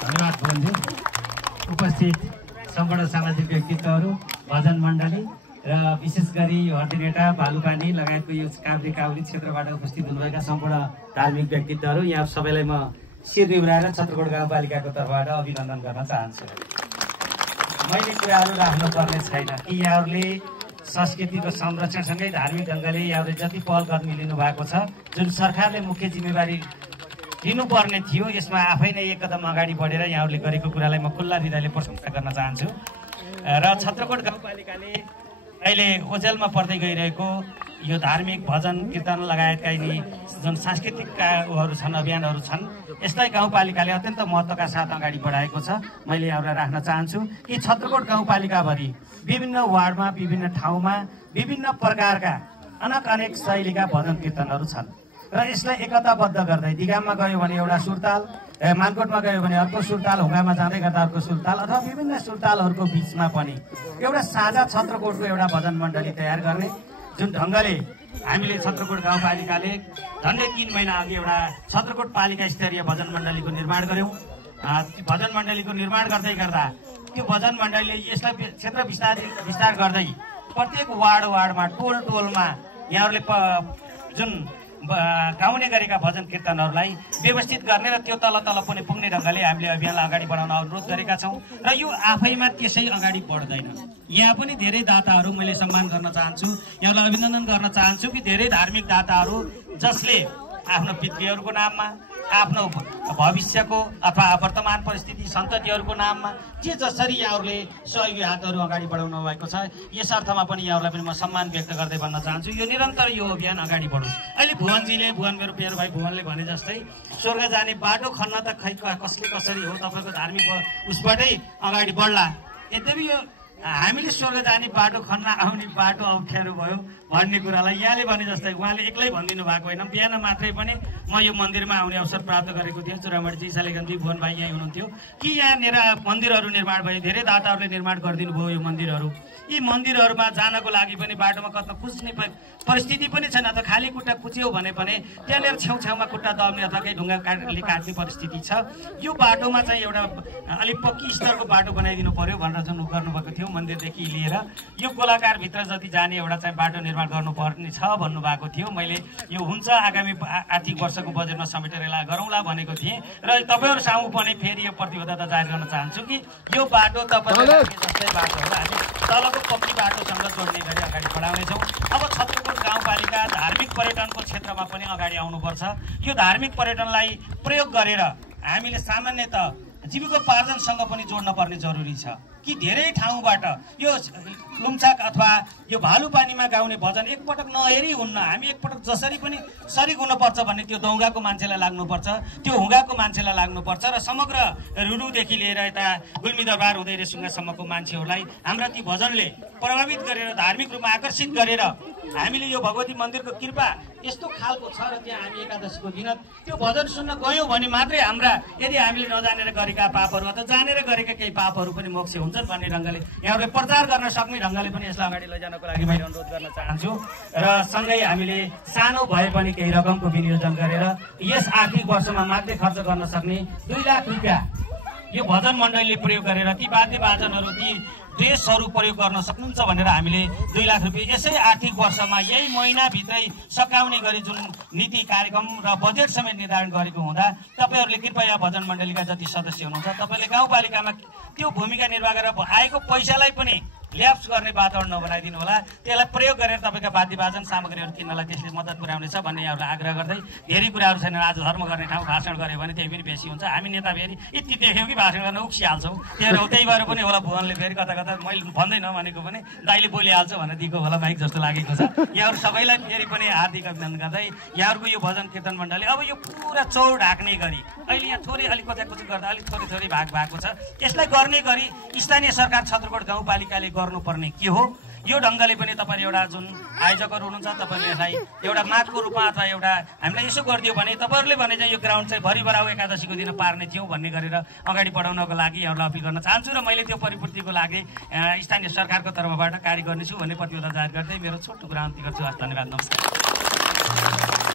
धन्यवाद भुवनजी। उपस्थित सम्पूर्ण सामाजिक व्यक्तित्वहरू, भजन मण्डली र विशेष गरी यो हर्दिनेटा भालुपानी लगायतको यो काभ्रे काउली क्षेत्रबाट उपस्थित हुनुभएका सम्पूर्ण धार्मिक व्यक्तित्वहरू, यहाँ सबैलाई म शिर निहुराएर छत्रकोट गाउँपालिकाको तर्फबाट अभिनन्दन गर्न चाहन्छु। मैले कुराहरू राख्नुपर्ने छैन कि यहाँहरूले संस्कृतिको संरक्षणसँगै धार्मिक ढङ्गले यहाँहरूले जति पहल कदमी लिनु भएको छ, जुन सरकारले मुख्य जिम्मेवारी लिनुपर्ने थियो, यसमा आफै नै एक कदम अगाडि बढेर यहाँहरूले गरेको कुरालाई म खुल्ला हृदयले प्रशंसा गर्न चाहन्छु। र छत्रकोट गाउँपालिकाले अहिले ओझेलमा पर्दै गइरहेको यो धार्मिक भजन कीर्तन लगायतका यिनी जुन सांस्कृतिकहरू छन्, अभियानहरू छन्, यसलाई गाउँपालिकाले अत्यन्त महत्त्वका साथ अगाडि बढाएको छ। मैले यहाँलाई राख्न चाहन्छु कि छत्रकोट गाउँपालिकाभरि विभिन्न वार्डमा, विभिन्न ठाउँमा विभिन्न प्रकारका अनेक शैलीका भजन कीर्तनहरू छन् र यसलाई एकताबद्ध गर्दै दिगाममा गयो भने एउटा सुरताल, मानकोटमा गयो भने अर्को सुरताल, हुँगामा जाँदै गर्दा अर्को सुरताल अथवा विभिन्न सुरतालहरूको बिचमा पनि एउटा साझा छत्रकोटको एउटा भजन मण्डली तयार गर्ने जुन ढङ्गले हामीले छत्रकोट गाउँपालिकाले झन्डै 3 महिना अघि एउटा छत्रकोट पालिका स्तरीय भजन मण्डलीको निर्माण गऱ्यौँ। भजन मण्डलीको निर्माण गर्दै गर्दा त्यो भजन मण्डलीले यसलाई क्षेत्र विस्तार गर्दै प्रत्येक वार्डमा टोलमा यहाँहरूले जुन गाउने गरेका भजन कीर्तनहरूलाई व्यवस्थित गर्ने र त्यो तल पनि पुग्ने ढङ्गले हामीले अभियानलाई अगाडि बढाउन अनुरोध गरेका छौँ। र यो आफैमा त्यसै अगाडि बढ्दैन। यहाँ पनि धेरै दाताहरू मैले सम्मान गर्न चाहन्छु, यहाँलाई अभिनन्दन गर्न चाहन्छु कि धेरै धार्मिक दाताहरू जसले आफ्नो पितृहरूको नाममा, आफ्नो भविष्यको अथवा वर्तमान परिस्थिति सन्ततिहरूको नाममा जे जसरी यहाँहरूले सहयोगी हातहरू अगाडि बढाउनु भएको छ, यस अर्थमा पनि यहाँहरूलाई पनि म सम्मान व्यक्त गर्दै भन्न चाहन्छु। यो निरन्तर यो अभियान अगाडि बढोस्। अहिले भुवन मेरो प्यारो भाइ भुवनले भने जस्तै स्वर्ग जाने बाटो खन्न त खै कसरी हो, तपाईँको धार्मिक उसबाटै अगाडि बढ्ला। यद्यपि यो हामीले स्वर्ग जाने बाटो खन्न आउने बाटो अप्ठ्यारो भयो भन्ने कुरालाई यहाँले भने जस्तै उहाँले एक्लै भनिदिनु भएको होइन। बिहान मात्रै पनि म यो मन्दिरमा आउने अवसर प्राप्त गरेको थिएँ। चुरामणीजी, सालेगञ्जी, भुवन भाइ यहाँ हुनुहुन्थ्यो कि यहाँनिर मन्दिरहरू निर्माण भयो, धेरै दाताहरूले निर्माण गरिदिनु भयो यो मन्दिरहरू। यी मन्दिरहरूमा जानको लागि पनि बाटोमा कतै कुच्ने परिस्थिति पनि छैन, अथवा खाली खुट्टा कुच्यो भने पनि त्यहाँनिर छेउछाउमा खुट्टा दब्ने अथवा केही ढुङ्गाले काट्ने परिस्थिति छ। यो बाटोमा चाहिँ एउटा अलिक पक्की स्तरको बाटो बनाइदिनु पर्यो भनेर जुन गर्नुभएको थियो मन्दिरदेखि लिएर यो गोलाकारभित्र जति जाने एउटा चाहिँ बाटो निर्माण गर्नुपर्ने छ भन्नुभएको थियो। मैले यो हुन्छ आगामी आर्थिक वर्षको बजेटमा समेटेर यसलाई गरौँला भनेको थिएँ र तपाईँहरू सामु पनि फेरि यो प्रतिबद्धता जाहेर गर्न चाहन्छु कि यो बाटो तपाईँलाई जस्तै बाटो हो, हामी तलको पक्की बाटोसँग जोड्ने गरी अगाडि बढाउनेछौँ। अब छत्रकोट गाउँपालिका धार्मिक पर्यटनको क्षेत्रमा पनि अगाडि आउनुपर्छ। यो धार्मिक पर्यटनलाई प्रयोग गरेर हामीले सामान्यतः जीविकोपार्जनसँग पनि जोड्न पर्ने जरुरी छ कि धेरै ठाउँबाट यो लुम्चाक अथवा यो भालुपानीमा गाउने भजन एकपटक नहेरी हुन्न। हामी एकपटक जसरी पनि सरिक हुनुपर्छ भन्ने त्यो दौगाको मान्छेलाई लाग्नुपर्छ, त्यो हुँगाको मान्छेलाई लाग्नुपर्छ र समग्र रुडुदेखि लिएर यता गुल्मी दरबार हुँदै रेसुङ्गासम्मको मान्छेहरूलाई हाम्रा ती भजनले प्रभावित गरेर धार्मिक रूपमा आकर्षित गरेर हामीले यो भगवती मन्दिरको कृपा यस्तो खालको छ र त्यहाँ हामी एकादशीको दिन त्यो भजन सुन्न गयौँ भने मात्रै हाम्रा यदि हामीले नजानेर गरेका पापहरू अथवा जानेर गरेका केही पापहरू पनि मोक्ष हुन्छन् भन्ने ढङ्गले यहाँहरूले प्रचार गर्न सक्ने ढङ्गले पनि यसलाई अगाडि लैजानको लागि मैले अनुरोध गर्न चाहन्छु। र सँगै हामीले सानो भए पनि केही रकमको विनियोजन गरेर यस आर्थिक वर्षमा मात्रै खर्च गर्न सक्ने 2 लाख रुपियाँ यो भजन मण्डलीले प्रयोग गरेर ती वाद्य वादनहरू, ती ड्रेसहरू प्रयोग गर्न सक्नुहुन्छ भनेर हामीले 2 लाख रुपियाँ यसै आर्थिक वर्षमा यही महिनाभित्रै सकाउने गरी जुन नीति कार्यक्रम र बजेट समेत निर्धारण गरेको हुँदा तपाईँहरूले कृपया भजन मण्डलीका जति सदस्य हुनुहुन्छ तपाईँले गाउँपालिकामा त्यो भूमिका निर्वाह गरेर आएको पैसालाई पनि ल्याप्स गर्ने वातावरण नबनाइदिनु होला। त्यसलाई प्रयोग गरेर तपाईँका वाद्य वादन सामग्रीहरू किन्नलाई त्यसले मद्दत पुर्याउनेछ भन्ने यहाँहरूलाई आग्रह गर्दै धेरै कुराहरू छैन। आज धर्म गर्ने ठाउँ भाषण गऱ्यो भने त्यही पनि बेसी हुन्छ। हामी नेता फेरि यति देख्यौँ कि भाषण गर्न उक्सिहाल्छौँ। त्यही भएर पनि होला भुवनले फेरि कता मैले भन्दै नभनेको पनि दाइले बोलिहाल्छ भनेर दिएको होला माइक जस्तो लागेको छ। यहाँहरू सबैलाई फेरि पनि हार्दिक अभिनन्दन गर्दै यहाँहरूको यो भजन कीर्तन मण्डली अब यो पुरा चौर ढाक्ने गरी अहिले यहाँ थोरै अलिक कचाकुची गर्दा अलिक थोरै भाग भएको छ। यसलाई गर्ने गरी स्थानीय सरकार छत्रकोट गाउँपालिकाले गर्नुपर्ने के हो यो ढङ्गले पनि तपाईँ एउटा जुन आयोजकहरू हुनुहुन्छ तपाईँले यसलाई एउटा मागको रूपमा अथवा एउटा हामीलाई यसो गरिदियो भने तपाईँहरूले भने चाहिँ यो ग्राउन्ड चाहिँ भरिभराउ एकादशीको दिन पार्ने थियौँ भन्ने गरेर अगाडि बढाउनको लागि यहाँहरूलाई अपिल गर्न चाहन्छु र मैले त्यो परिपूर्तिको लागि स्थानीय सरकारको तर्फबाट कार्य गर्नेछु भन्ने प्रतिबद्धता जाहेर गर्दै मेरो छोटो कुरा अन्त्य गर्छु। हस्, धन्यवाद, नमस्कार।